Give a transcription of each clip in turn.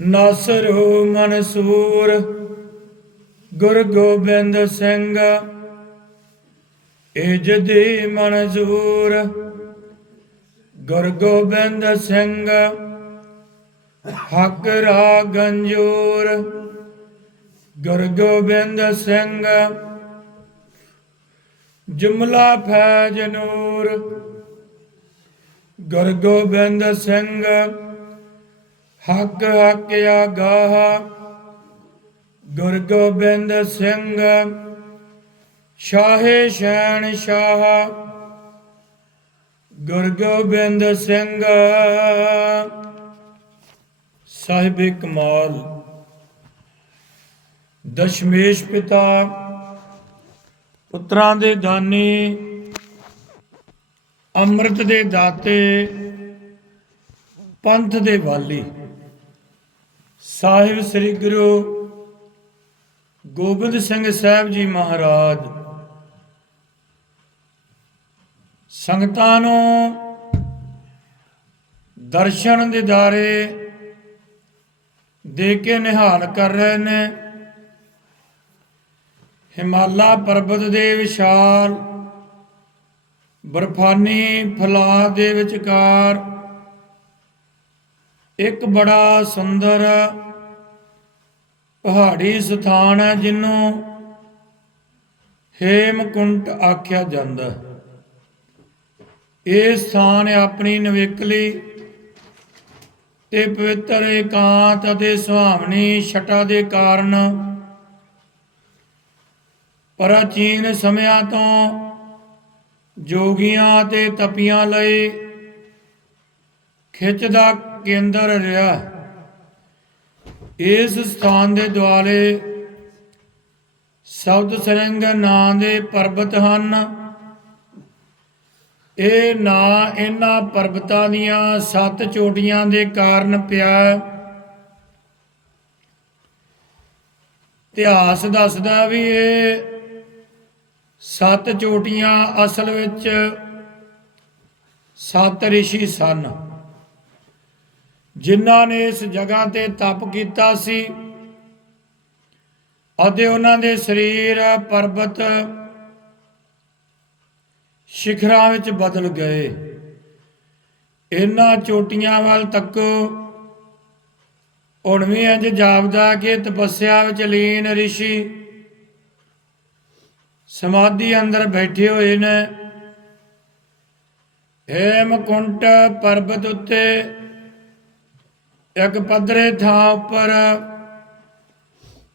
ਨਾਸਰ ਹੋ ਮਨਸੂਰ ਗੁਰ ਗੋਬਿੰਦ ਸਿੰਘ। ਇਜਦੀ ਮਨਜ਼ੂਰ ਗੁਰ ਗੋਬਿੰਦ ਸਿੰਘ। ਹਕ ਰਾ ਗੰਜੂਰ ਗੁਰ ਗੋਬਿੰਦ ਸਿੰਘ। ਜੁਮਲਾ ਫੈਜ ਨੂਰ, ਗੁਰ ਗੋਬਿੰਦ ਸਿੰਘ। ਹਕ ਹੱਕਿਆ ਗਾਹ, ਗੁਰ ਗੋਬਿੰਦ ਸਿੰਘ, ਸ਼ਾਹੇ ਸ਼ੈਣ ਸ਼ਾਹ, ਗੁਰ ਗੋਬਿੰਦ ਸਿੰਘ। ਸਾਹਿਬ ਕਮਾਲ। ਦਸ਼ਮੇਸ਼ ਪਿਤਾ, ਪੁੱਤਰਾਂ ਦੇ ਦਾਨੀ, ਅੰਮ੍ਰਿਤ ਦੇ ਦਾਤੇ, ਪੰਥ ਦੇ ਵਾਲੀ। ਸਾਹਿਬ ਸ੍ਰੀ ਗੁਰੂ ਗੋਬਿੰਦ ਸਿੰਘ ਸਾਹਿਬ ਜੀ ਮਹਾਰਾਜ। ਸੰਗਤਾਂ ਨੂੰ ਦਰਸ਼ਨ ਦਿਦਾਰੇ ਦੇ ਕੇ ਨਿਹਾਲ ਕਰ ਰਹੇ ਨੇ। ਹਿਮਾਲਾ ਪਰਬਤ ਦੇ ਵਿਸ਼ਾਲ ਬਰਫਾਨੀ ਫਲਾ ਦੇ ਵਿਚਕਾਰ ਇੱਕ ਬੜਾ ਸੁੰਦਰ ਪਹਾੜੀ ਸਥਾਨ ਹੈ ਜਿਹਨੂੰ ਹੇਮਕੁੰਟ ਆਖਿਆ ਜਾਂਦਾ ਹੈ। ਇਹ ਸਥਾਨ ਆਪਣੀ ਨਵੇਕਲੀ ਤੇ ਪਵਿੱਤਰ ਇਕਾਂਤ ਅਤੇ ਸੁਹਾਵਣੀ ਛਟਾ ਦੇ ਕਾਰਨ ਪ੍ਰਾਚੀਨ ਸਮਿਆਂ ਤੋਂ ਜੋਗੀਆਂ ਤੇ ਤਪੀਆਂ ਲਈ ਖਿੱਚ ਦਾ ਕੇਂਦਰ ਰਿਹਾ। ਇਸ ਸਥਾਨ ਦੇ ਦੁਆਲੇ ਸ਼ਬਦ ਸਰੰਗ ਨਾਂ ਦੇ ਪਰਬਤ ਹਨ। ਇਹ ਨਾਂ ਇਹਨਾਂ ਪਰਬਤਾਂ ਦੀਆਂ ਸੱਤ ਚੋਟੀਆਂ ਦੇ ਕਾਰਨ ਪਿਆ ਇਤਿਹਾਸ ਦੱਸਦਾ ਵੀ ਇਹ ਸੱਤ ਚੋਟੀਆਂ ਅਸਲ ਵਿੱਚ ਸੱਤ ਰਿਸ਼ੀ ਸਨ। ਜਿਨ੍ਹਾਂ ਨੇ ਇਸ ਜਗ੍ਹਾ ਤੇ ਤਪ ਕੀਤਾ ਸੀ ਅਤੇ ਉਹਨਾਂ ਦੇ ਸਰੀਰ ਪਰਬਤ ਸ਼ਿਖਰਾਂ ਵਿੱਚ ਬਦਲ ਗਏ। ਇਹਨਾਂ ਚੋਟੀਆਂ ਵੱਲ ਤੱਕੋ ਹੁਣ ਵੀ ਇੰਜ ਜਾਪਦਾ ਕਿ ਤਪੱਸਿਆ ਵਿੱਚ ਲੀਨ ਰਿਸ਼ੀ ਸਮਾਧੀ ਅੰਦਰ ਬੈਠੇ ਹੋਏ ਨੇ। ਹੇਮਕੁੰਟ ਪਰਬਤ ਉੱਤੇ ਇੱਕ ਪੱਧਰੇ ਥਾਂ ਉੱਪਰ।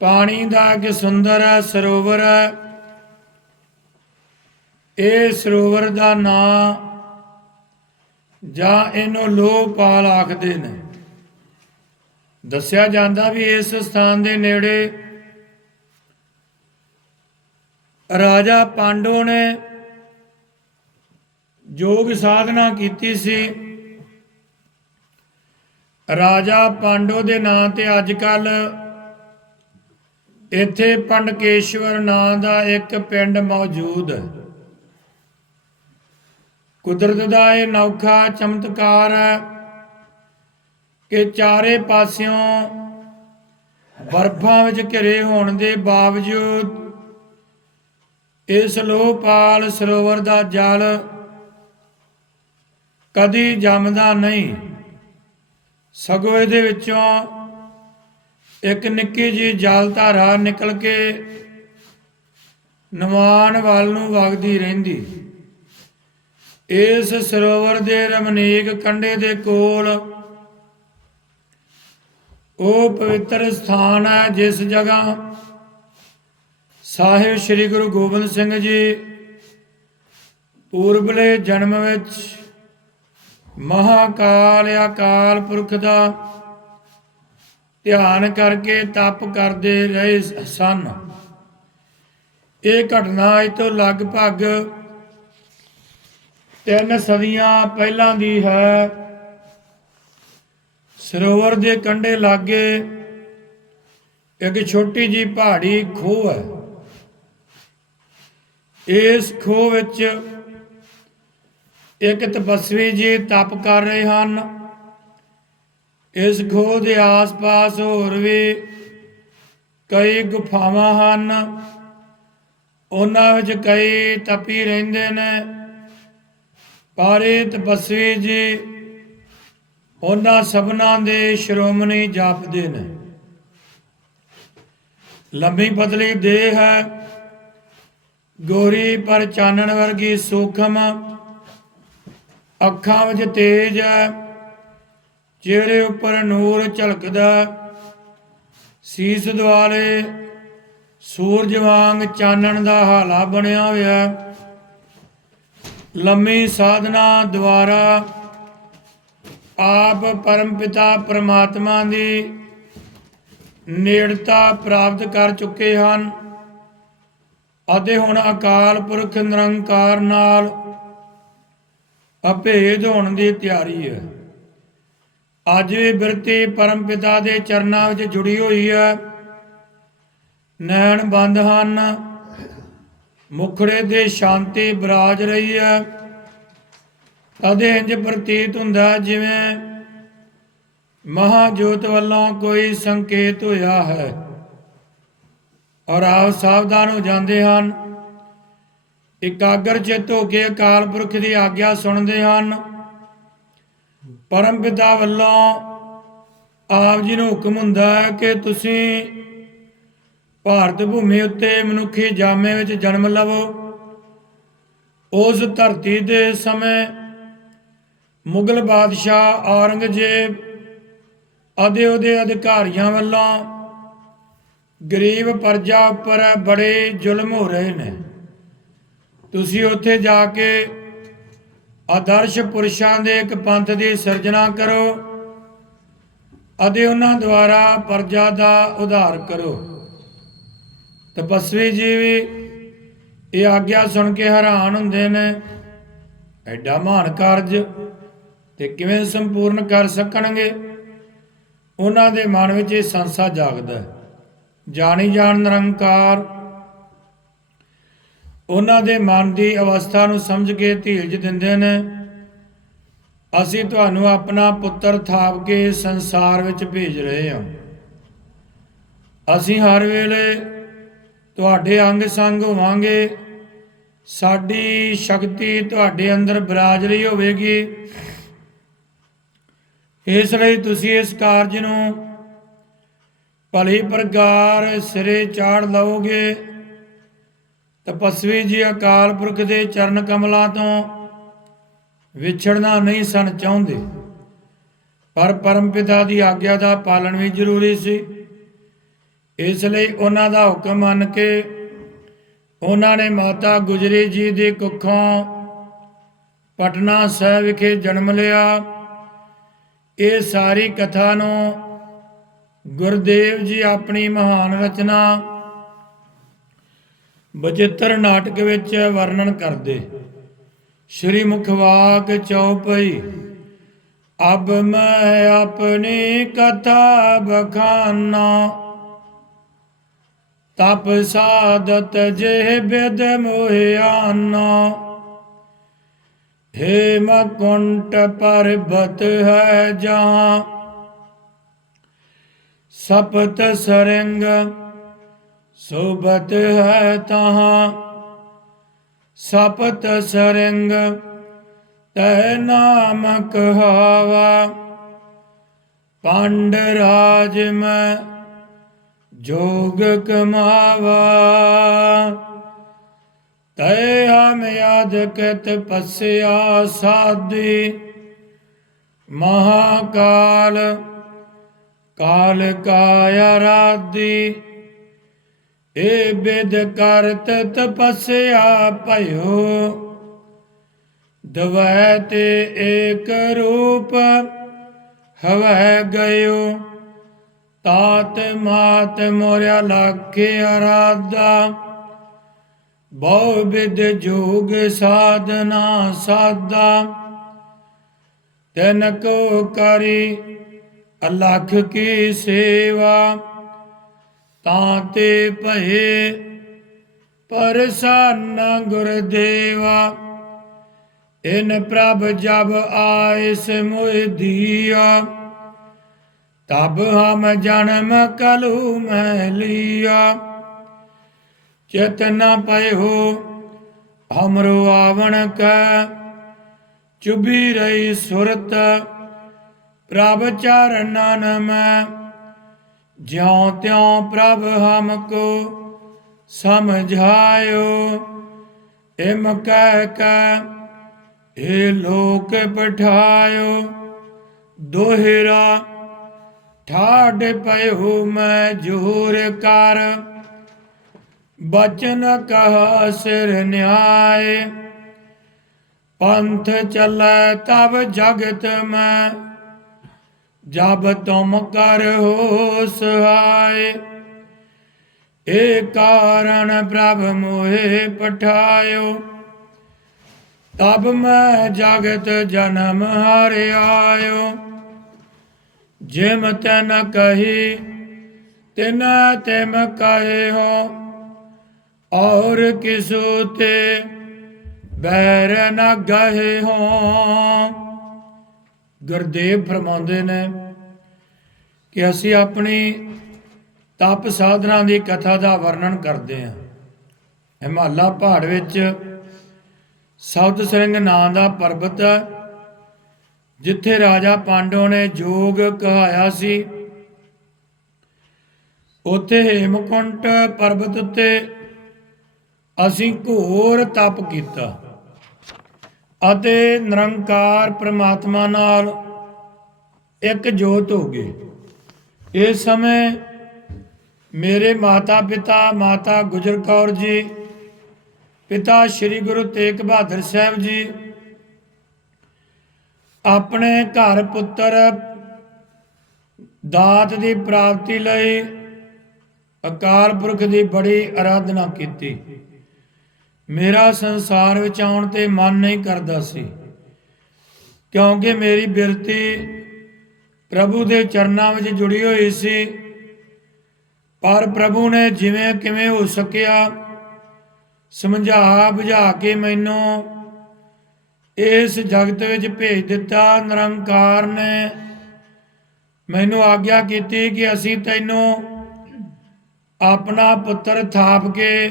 ਪਾਣੀ ਦਾ ਇੱਕ ਸੁੰਦਰ ਸਰੋਵਰ। ਹੈ ਇਹ ਸਰੋਵਰ ਦਾ ਨਾਂ ਜਾਂ ਇਹਨੂੰ ਲੋਹਪਾਲ ਆਖਦੇ ਨੇ। ਦੱਸਿਆ ਜਾਂਦਾ ਵੀ ਇਸ ਸਥਾਨ ਦੇ ਨੇੜੇ ਰਾਜਾ ਪਾਂਡੋ ਨੇ ਯੋਗ ਸਾਧਨਾ ਕੀਤੀ ਸੀ। ਰਾਜਾ ਪਾਂਡੋ ਦੇ ਨਾਂ ਤੇ ਅੱਜ ਕੱਲ ਇੱਥੇ ਪੰਡਕੇਸ਼ਵਰ ਨਾਂ ਦਾ ਇੱਕ ਪਿੰਡ ਮੌਜੂਦ। ਹੈ ਕੁਦਰਤ ਦਾ ਇਹ ਨੌਖਾ, ਚਮਤਕਾਰ ਹੈ ਕਿ ਚਾਰੇ ਪਾਸਿਓਂ ਬਰਫਾਂ ਵਿੱਚ ਘਿਰੇ ਹੋਣ ਦੇ ਬਾਵਜੂਦ ਇਸ ਲੋਹਪਾਲ ਸਰੋਵਰ ਦਾ ਜਲ ਕਦੀ ਜੰਮਦਾ ਨਹੀਂ। ਸਗੋਂ ਇਹਦੇ ਵਿੱਚੋਂ ਇੱਕ ਨਿੱਕੀ ਜਿਹੀ ਜਲ ਧਾਰਾ ਨਿਕਲ ਕੇ ਨਵਾਨ ਵੱਲ ਨੂੰ ਵਗਦੀ ਰਹਿੰਦੀ। ਇਸ ਸਰੋਵਰ ਦੇ ਰਮਣੀਕ ਕੰਢੇ ਦੇ ਕੋਲ ਉਹ ਪਵਿੱਤਰ ਸਥਾਨ ਹੈ, ਜਿਸ ਜਗ੍ਹਾ ਸਾਹਿਬ ਸ੍ਰੀ ਗੁਰੂ ਗੋਬਿੰਦ ਸਿੰਘ ਜੀ ਪੂਰਬਲੇ ਜਨਮ ਵਿੱਚ ਮਹਾਕਾਲ ਅਕਾਲ ਪੁਰਖ ਦਾ ਧਿਆਨ ਕਰਕੇ ਤਪ ਕਰਦੇ ਰਹੇ ਸਨ। ਇਹ ਘਟਨਾ ਇਹ ਤੋਂ ਲਗਭਗ ਤਿੰਨ ਸਦੀਆਂ ਪਹਿਲਾਂ ਦੀ ਹੈ। ਸਰੋਵਰ ਦੇ ਕੰਢੇ ਲਾਗੇ ਇੱਕ ਛੋਟੀ ਜੀ ਪਹਾੜੀ ਖੋਹ ਹੈ। ਇਸ ਖੋਹ ਵਿੱਚ ਇੱਕ ਤਪਸਵੀ ਜੀ ਤਪ ਕਰ ਰਹੇ ਹਨ। ਇਸ ਖੋਹ ਦੇ ਆਸ-ਪਾਸ ਹੋਰ ਵੀ ਕਈ ਗੁਫਾਵਾਂ ਹਨ। ਉਹਨਾਂ ਵਿੱਚ ਕਈ ਤਪੀ ਰਹਿੰਦੇ ਨੇ। ਪਰ ਤਪਸਵੀ ਜੀ ਉਹਨਾਂ ਸਭਨਾਂ ਦੇ ਸ਼੍ਰੋਮਣੀ ਜਾਪਦੇ ਨੇ। ਲੰਮੀ ਪਤਲੀ ਦੇਹ ਹੈ। ਗੋਰੀ ਪਰ ਚਾਨਣ ਵਰਗੀ ਸੂਖਮ ਅੱਖਾਂ ਵਿੱਚ ਤੇਜ ਹੈ, ਚਿਹਰੇ ਉੱਪਰ ਨੂਰ ਝਲਕਦਾ ਸੀਸ ਦੁਆਲੇ ਸੂਰਜ ਵਾਂਗ ਚਾਨਣ ਦਾ ਹਾਲਾ ਬਣਿਆ ਹੋਇਆ ਲੰਮੀ ਸਾਧਨਾ ਦੁਆਰਾ ਆਪ ਪਰਮ ਪਿਤਾ ਪ੍ਰਮਾਤਮਾ ਦੀ ਨੇੜਤਾ ਪ੍ਰਾਪਤ ਕਰ ਚੁੱਕੇ ਹਨ ਅਤੇ ਹੁਣ ਅਕਾਲ ਪੁਰਖ ਨਿਰੰਕਾਰ ਨਾਲ ਅਭੇਦ ਹੋਣ ਦੀ ਤਿਆਰੀ ਹੈ। ਅੱਜ ਵੀ ਬਿਰਤੀ ਪਰਮਪਿਤਾ ਦੇ ਚਰਨਾਂ ਵਿੱਚ ਜੁੜੀ ਹੋਈ ਹੈ। ਨੈਣ ਬੰਦ ਹਨ। ਮੁਖੜੇ ਦੇ ਸ਼ਾਂਤੀ ਬਰਾਜ ਰਹੀ ਹੈ। ਤਦੇ ਇੰਜ ਪ੍ਰਤੀਤ ਹੁੰਦਾ ਹੈ, ਜਿਵੇਂ ਮਹਾਜੋਤ ਵੱਲੋਂ ਕੋਈ ਸੰਕੇਤ ਹੋਇਆ ਹੈ। ਔਰ ਆਪ ਸਾਵਧਾਨ ਹੋ ਜਾਂਦੇ ਹਨ। ਇਕਾਗਰ ਚਿੱਤ ਹੋ ਕੇ ਅਕਾਲ ਪੁਰਖ ਦੀ ਆਗਿਆ ਸੁਣਦੇ ਹਨ। ਪਰਮ ਪਿਤਾ ਵੱਲੋਂ ਆਪ ਜੀ ਨੂੰ ਹੁਕਮ ਹੁੰਦਾ ਹੈ ਕਿ ਤੁਸੀਂ ਭਾਰਤ ਭੂਮੀ ਉੱਤੇ ਮਨੁੱਖੀ ਜਾਮੇ ਵਿੱਚ ਜਨਮ ਲਵੋ। ਉਸ ਧਰਤੀ ਦੇ ਸਮੇਂ ਮੁਗਲ ਬਾਦਸ਼ਾਹ ਔਰੰਗਜ਼ੇਬ ਅਤੇ ਉਹਦੇ ਅਧਿਕਾਰੀਆਂ ਵੱਲੋਂ ਗਰੀਬ ਪਰਜਾ ਉੱਪਰ ਬੜੇ ਜ਼ੁਲਮ ਹੋ ਰਹੇ ਨੇ। ਤੁਸੀਂ ਉੱਥੇ ਜਾ ਕੇ ਆਦਰਸ਼ ਪੁਰਸ਼ਾਂ ਦੇ ਇੱਕ ਪੰਥ ਦੀ ਸਿਰਜਣਾ ਕਰੋ ਅਤੇ ਉਹਨਾਂ ਦੁਆਰਾ ਪਰਜਾ ਦਾ ਉਧਾਰ ਕਰੋ। ਤਪਸਵੀ ਜੀ ਵੀ ਇਹ ਆਗਿਆ ਸੁਣ ਕੇ ਹੈਰਾਨ ਹੁੰਦੇ ਨੇ, ਐਡਾ ਮਹਾਨ ਕਾਰਜ ਤੇ ਕਿਵੇਂ ਸੰਪੂਰਨ ਕਰ ਸਕਣਗੇ? ਉਹਨਾਂ ਦੇ ਮਨ ਵਿੱਚ ਇਹ ਸੰਸਾ ਜਾਗਦਾ ਹੈ। ਜਾਣੀ ਜਾਣ ਨਿਰੰਕਾਰ ਉਹਨਾਂ ਦੇ ਮਨ ਦੀ ਅਵਸਥਾ ਨੂੰ ਸਮਝ ਕੇ ਧੀਰਜ ਦਿੰਦੇ ਨੇ। ਅਸੀਂ ਤੁਹਾਨੂੰ ਆਪਣਾ ਪੁੱਤਰ ਥਾਪ ਕੇ ਸੰਸਾਰ ਵਿੱਚ ਭੇਜ ਰਹੇ ਹਾਂ। ਅਸੀਂ ਹਰ ਵੇਲੇ ਤੁਹਾਡੇ ਅੰਗ ਸੰਗ ਹੋਵਾਂਗੇ। ਸਾਡੀ ਸ਼ਕਤੀ ਤੁਹਾਡੇ ਅੰਦਰ ਬਿਰਾਜ ਰਹੀ ਹੋਵੇਗੀ। ਇਸ ਲਈ ਤੁਸੀਂ ਇਸ ਕਾਰਜ ਨੂੰ ਭਲੀ ਪ੍ਰਕਾਰ ਸਿਰੇ ਚਾੜ ਲਓਗੇ ਤਪਸਵੀ ਜੀ ਅਕਾਲ ਪੁਰਖ ਦੇ ਚਰਨ ਕਮਲਾਂ ਤੋਂ ਵਿਛੜਨਾ ਨਹੀਂ ਸਨ ਚਾਹੁੰਦੇ। ਪਰ ਪਿਤਾ ਦੀ ਆਗਿਆ ਦਾ ਪਾਲਣ ਵੀ ਜ਼ਰੂਰੀ ਸੀ। ਇਸ ਲਈ ਉਹਨਾਂ ਦਾ ਹੁਕਮ ਮੰਨ ਕੇ ਉਹਨਾਂ ਨੇ ਮਾਤਾ ਗੁਜਰੀ ਜੀ ਦੇ ਕੁੱਖੋਂ ਪਟਨਾ ਸਾਹਿਬ ਵਿਖੇ ਜਨਮ ਲਿਆ। ਇਹ ਸਾਰੀ ਕਥਾ ਨੂੰ ਗੁਰਦੇਵ ਜੀ ਆਪਣੀ ਮਹਾਨ ਰਚਨਾ ਬਚਿੱਤਰ ਨਾਟਕ ਵਿੱਚ ਵਰਣਨ ਕਰਦੇ। ਸ਼੍ਰੀ ਮੁਖਵਾਕ ਚਉਪਈ ਅਬ ਮੈਂ ਆਪਣੀ ਕਥਾ ਬਖਾਨਾ। ਤਪ ਸਾਧਤ ਜੇ ਬਿਦ ਮੋਹਿਆਨਾ। हे ਮਕੁੰਟ ਪਰਬਤ ਹੈ ਜਹਾਂ ਸਪਤ ਸਰੰਗ ਸੋਬਤ ਹੈ ਤਹਾਂ, ਸਪਤ ਸਰੰਗ, ਤੈ ਨਾਮ ਕਹਾਵਾ। ਪੰਡ ਰਾਜ ਮੈਂ ਜੋਗ ਕਮਾਵਾ। ਤੈ ਹਮ ਯਾਦ ਕਤ ਪਸਿਆ ਸਾਧੀ, ਮਹਾਕਾਲ, ਕਾਲ ਕਾਇਆ ਰਾਦੀ ਏ ਬਿਦ ਕਰਤ ਤਪਸਿਆ ਭਇਓ ਦਵੈ ਤੇ ਏਕ ਰੂਪ ਹਵੈ ਗਇਓ, ਤਾਤ ਮਾਤ ਮੋਰਿਆ ਲਾਖੇ ਅਰਾਧਾ, ਬਹੁ ਵਿਦ ਜੋਗ ਸਾਧਨਾ ਸਾਦਾ ਤਨ ਕੋ ਕਰੀ ਅਲਖ ਕੀ ਸੇਵਾ। ਤਾਂ ਤੇ ਭਏ ਪਰਸਨ ਗੁਰਦੇਵਾ। ਇਨ ਪ੍ਰਭ ਜਬ ਆਇਸ ਮੋਹਿ ਦੀਆ। ਤਬ ਹਮ ਜਨਮ ਕਲੂ ਮੈਂ ਲਿਆ। ਚੇਤਨਾ ਪਏ ਹੋ ਹਮਰੋ ਆਵਣ ਕੈ। ਚੁਬੀ ਰਹੀ ਸੁਰਤ ਪ੍ਰਭ ਚਰਨਨ ਮੈਂ। ਜਿਉ ਤਿਉ ਪ੍ਰਭ ਹਮਕੋ ਸਮਝਾਇਓ, ਇਮ ਕਹਿ ਕੈ ਏ ਲੋਕ ਪਠਾਇਓ ਦੋਹਿਰਾ ਠਾੜ ਪਇਓ ਮੈਂ ਜੋਰ ਕਰ, ਬਚਨ ਕਹ ਸਿਰ ਨਿਆਏ। ਪੰਥ ਚੱਲੈ ਤਬ ਜਗਤ ਮੈਂ ਜਬ ਤੁਮ ਕਰ ਹੋ ਸਹਾਏ ਏ ਕਾਰਣ ਪ੍ਰਭ ਮੋਹਿ ਪਠਾਇਓ। ਤਬ ਮੈਂ ਜਗਤ ਜਨਮ ਹਰਿਆਇਓ ਜਿਮ ਤਨ ਕਹੀ, ਤਿਨ ਤਿਮ ਕਹੇ ਹੋ ਔਰ ਕਿਸੂ ਤੇ ਬੈਰ ਨ ਗਏ ਹੋ ਗੁਰਦੇਵ ਫਰਮਾਉਂਦੇ ਨੇ ਕਿ ਅਸੀਂ ਆਪਣੀ ਤਪ ਸਾਧਨਾ ਦੀ ਕਥਾ ਦਾ ਵਰਣਨ ਕਰਦੇ ਹਾਂ। ਹਿਮਾਲਾ ਪਹਾੜ ਵਿੱਚ ਸਬਦ ਸਿੰਘ ਨਾਂ ਦਾ ਪਰਬਤ ਹੈ, ਜਿੱਥੇ ਰਾਜਾ ਪਾਂਡੋ ਨੇ ਜੋਗ ਕਹਾਇਆ ਸੀ। ਉੱਥੇ ਹੇਮਕੁੰਟ ਪਰਬਤ ਉੱਤੇ ਅਸੀਂ ਘੋਰ ਤਪ ਕੀਤਾ। ਅਤੇ ਨਿਰੰਕਾਰ ਪ੍ਰਮਾਤਮਾ ਨਾਲ ਇੱਕ ਜੋਤ ਹੋ ਗਏ। ਇਸ ਸਮੇਂ ਮੇਰੇ ਮਾਤਾ ਪਿਤਾ ਮਾਤਾ ਗੁਜਰ ਕੌਰ ਜੀ, ਪਿਤਾ ਸ੍ਰੀ ਗੁਰੂ ਤੇਗ ਬਹਾਦਰ ਸਾਹਿਬ ਜੀ, ਆਪਣੇ ਘਰ ਪੁੱਤਰ ਦਾਤ ਦੀ ਪ੍ਰਾਪਤੀ ਲਈ ਅਕਾਲ ਪੁਰਖ ਦੀ ਬੜੀ ਆਰਾਧਨਾ ਕੀਤੀ। ਮੇਰਾ ਸੰਸਾਰ ਵਿੱਚ ਆਉਣ ਤੇ ਮਨ ਨਹੀਂ ਕਰਦਾ ਸੀ। ਕਿਉਂਕਿ ਮੇਰੀ ਬਿਰਤੀ ਪ੍ਰਭੂ ਦੇ ਚਰਨਾਂ ਵਿੱਚ ਜੁੜੀ ਹੋਈ ਸੀ। ਪਰ ਪ੍ਰਭੂ ਨੇ ਜਿਵੇਂ ਕਿਵੇਂ ਹੋ ਸਕਿਆ, ਸਮਝਾ ਬੁਝਾ ਕੇ ਮੈਨੂੰ ਇਸ ਜਗਤ ਵਿੱਚ ਭੇਜ ਦਿੱਤਾ। ਨਿਰੰਕਾਰ ਨੇ ਮੈਨੂੰ ਆਗਿਆ ਕੀਤੀ ਕਿ ਅਸੀਂ ਤੈਨੂੰ ਆਪਣਾ ਪੁੱਤਰ ਥਾਪ ਕੇ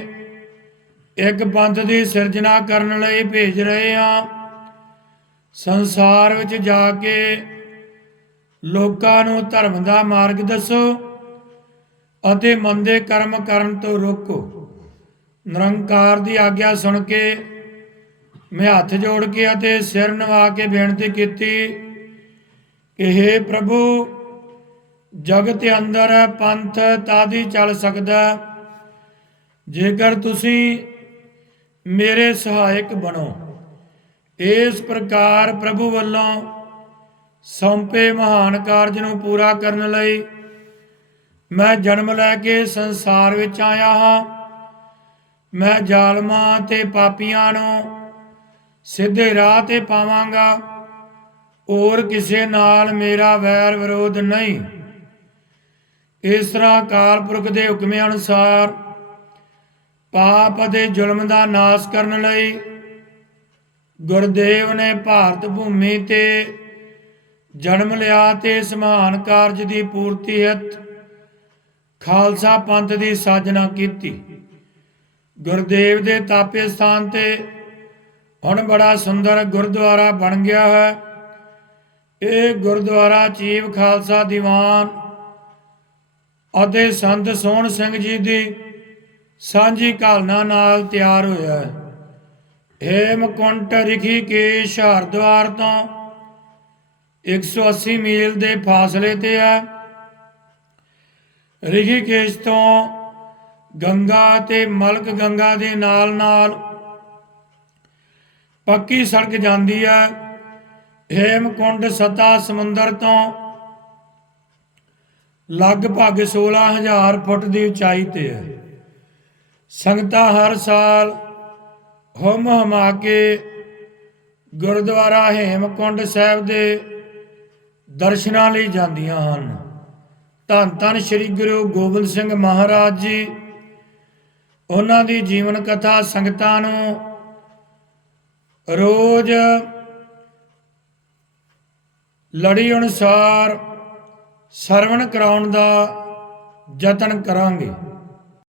ਇੱਕ ਪੰਥ ਦੀ ਸਿਰਜਣਾ ਕਰਨ ਲਈ ਭੇਜ ਰਹੇ ਹਾਂ। ਸੰਸਾਰ ਵਿੱਚ ਜਾ ਕੇ ਲੋਕਾਂ ਨੂੰ ਧਰਮ ਦਾ ਮਾਰਗ ਦੱਸੋ ਅਤੇ ਮੰਦੇ ਕਰਮ ਕਰਨ ਤੋਂ ਰੋਕੋ। ਨਿਰੰਕਾਰ ਦੀ ਆਗਿਆ ਸੁਣ ਕੇ, ਮੈਂ ਹੱਥ ਜੋੜ ਕੇ ਅਤੇ ਸਿਰ ਨਵਾ ਕੇ ਬੇਨਤੀ ਕੀਤੀ ਕਿ हे ਪ੍ਰਭੂ, ਜਗਤ ਅੰਦਰ ਪੰਥ ਤਾਦੀ ਚੱਲ ਸਕਦਾ। ਜੇਕਰ ਤੁਸੀਂ ਮੇਰੇ ਸਹਾਇਕ ਬਣੋ। ਇਸ ਪ੍ਰਕਾਰ ਪ੍ਰਭੂ ਵੱਲੋਂ ਸੌਂਪੇ ਮਹਾਨ ਕਾਰਜ ਨੂੰ ਪੂਰਾ ਕਰਨ ਲਈ ਮੈਂ ਜਨਮ ਲੈ ਕੇ ਸੰਸਾਰ ਵਿੱਚ ਆਇਆ ਹਾਂ। ਮੈਂ ਜ਼ਾਲਮਾਂ ਤੇ ਪਾਪੀਆਂ ਨੂੰ ਸਿੱਧੇ ਰਾਹ ਤੇ ਪਾਵਾਂਗਾ। ਹੋਰ ਕਿਸੇ ਨਾਲ ਮੇਰਾ ਵੈਰ ਵਿਰੋਧ ਨਹੀਂ। ਇਸ ਤਰ੍ਹਾਂ ਅਕਾਲ ਪੁਰਖ ਦੇ ਹੁਕਮ ਅਨੁਸਾਰ ਪਾਪ ਅਤੇ ਜ਼ੁਲਮ ਦਾ ਨਾਸ਼ ਕਰਨ ਲਈ ਗੁਰਦੇਵ ਨੇ ਭਾਰਤ ਭੂਮੀ ਤੇ ਜਨਮ ਲਿਆ ਤੇ ਸਮਾਨ ਕਾਰਜ ਦੀ ਪੂਰਤੀ ਹਿਤ ਖਾਲਸਾ ਪੰਥ ਦੀ ਸਾਜਨਾ ਕੀਤੀ। ਗੁਰਦੇਵ ਦੇ ਤਾਪੇ ਸਥਾਨ ਤੇ ਹੁਣ ਬੜਾ ਸੁੰਦਰ ਗੁਰਦੁਆਰਾ ਬਣ ਗਿਆ ਹੈ। ਇਹ ਗੁਰਦੁਆਰਾ ਚੀਫ ਖਾਲਸਾ ਦੀਵਾਨ ਅਤੇ ਸੰਤ ਸੋਹਣ ਸਿੰਘ ਜੀ ਦੀ ਸਾਂਝੀ ਕਾਲਨਾ ਨਾਲ ਤਿਆਰ ਹੋਇਆ ਹੈ। ਹੇਮਕੁੰਟ ਰਿਖੀ ਰਿਖੀਕੇਸ਼ ਹਰਿਦੁਆਰ ਤੋਂ 180 ਮੀਲ ਦੇ ਫਾਸਲੇ ਤੇ ਹੈ। ਰਿਖੀਕੇਸ਼ ਤੋਂ ਗੰਗਾ ਤੇ ਮਲਕ ਗੰਗਾ ਦੇ ਨਾਲ ਨਾਲ ਪੱਕੀ ਸੜਕ ਜਾਂਦੀ ਹੈ। ਹੇਮਕੁੰਡ ਸਤਾ ਸਮੁੰਦਰ ਤੋਂ ਲਗਭਗ 16000 ਫੁੱਟ ਦੀ ਉਚਾਈ ਤੇ ਹੈ। ਸੰਗਤਾਂ ਹਰ ਸਾਲ ਹੁਮ ਹਮਾ ਕੇ ਗੁਰਦੁਆਰਾ ਹੇਮਕੁੰਡ ਸਾਹਿਬ ਦੇ ਦਰਸ਼ਨਾਂ ਲਈ ਜਾਂਦੀਆਂ ਹਨ। ਧੰਨ ਧੰਨ ਸ੍ਰੀ ਗੁਰੂ ਗੋਬਿੰਦ ਸਿੰਘ ਮਹਾਰਾਜ ਜੀ, ਉਹਨਾਂ ਦੀ ਜੀਵਨ ਕਥਾ ਸੰਗਤਾਂ ਨੂੰ ਰੋਜ਼ ਲੜੀ ਅਨੁਸਾਰ ਸਰਵਣ ਕਰਾਉਣ ਦਾ ਯਤਨ ਕਰਾਂਗੇ।